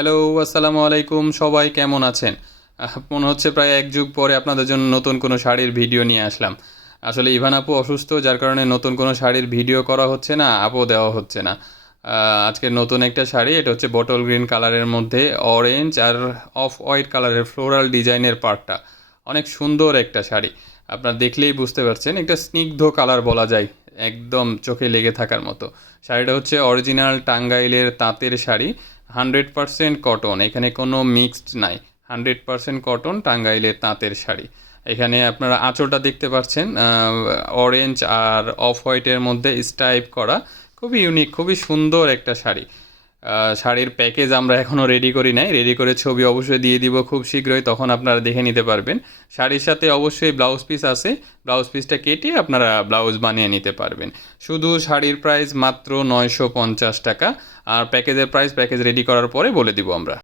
Hello, আসসালামু আলাইকুম। সবাই কেমন আছেন? মনে হচ্ছে প্রায় এক যুগ পরে আপনাদের জন্য নতুন কোনো শাড়ির ভিডিও নিয়ে আসলাম। আসলে ইভান আপু অসুস্থ, যার কারণে নতুন কোনো শাড়ির ভিডিও করা হচ্ছে না, আপও দেওয়া হচ্ছে না। আজকে নতুন একটা শাড়ি, এটা হচ্ছে বটল গ্রিন কালারের মধ্যে অরেঞ্জ আর অফ হোয়াইট কালারের ফ্লোরাল ডিজাইনের পার্টটা। অনেক সুন্দর একটা শাড়ি। আপনার দেখলেই বুঝতে পারছেন, একটা স্নিগ্ধ কালার বলা যায়, একদম চোখে লেগে থাকার মতো। শাড়িটা হচ্ছে অরিজিনাল টাঙ্গাইলের তাঁতের শাড়ি, 100% কটন, এখানে কোনো মিক্সড নাই। 100% কটন টাঙ্গাইলের তাঁতের শাড়ি। এখানে আপনারা আঁচলটা দেখতে পাচ্ছেন, অরেঞ্জ আর অফ হোয়াইটের মধ্যে স্টাইপ করা। খুবই ইউনিক, খুবই সুন্দর একটা শাড়ি। শাড়ির প্যাকেজ আমরা এখনও রেডি করি নাই, রেডি করে ছবি অবশ্যই দিয়ে দিব খুব শীঘ্রই, তখন আপনারা দেখে নিতে পারবেন। শাড়ির সাথে অবশ্যই ব্লাউজ পিস আছে, ব্লাউজ পিসটা কেটে আপনারা ব্লাউজ বানিয়ে নিতে পারবেন। শুধু শাড়ির প্রাইস মাত্র 950 টাকা। আর প্যাকেজের প্রাইস প্যাকেজ রেডি করার পরে বলে দিব আমরা।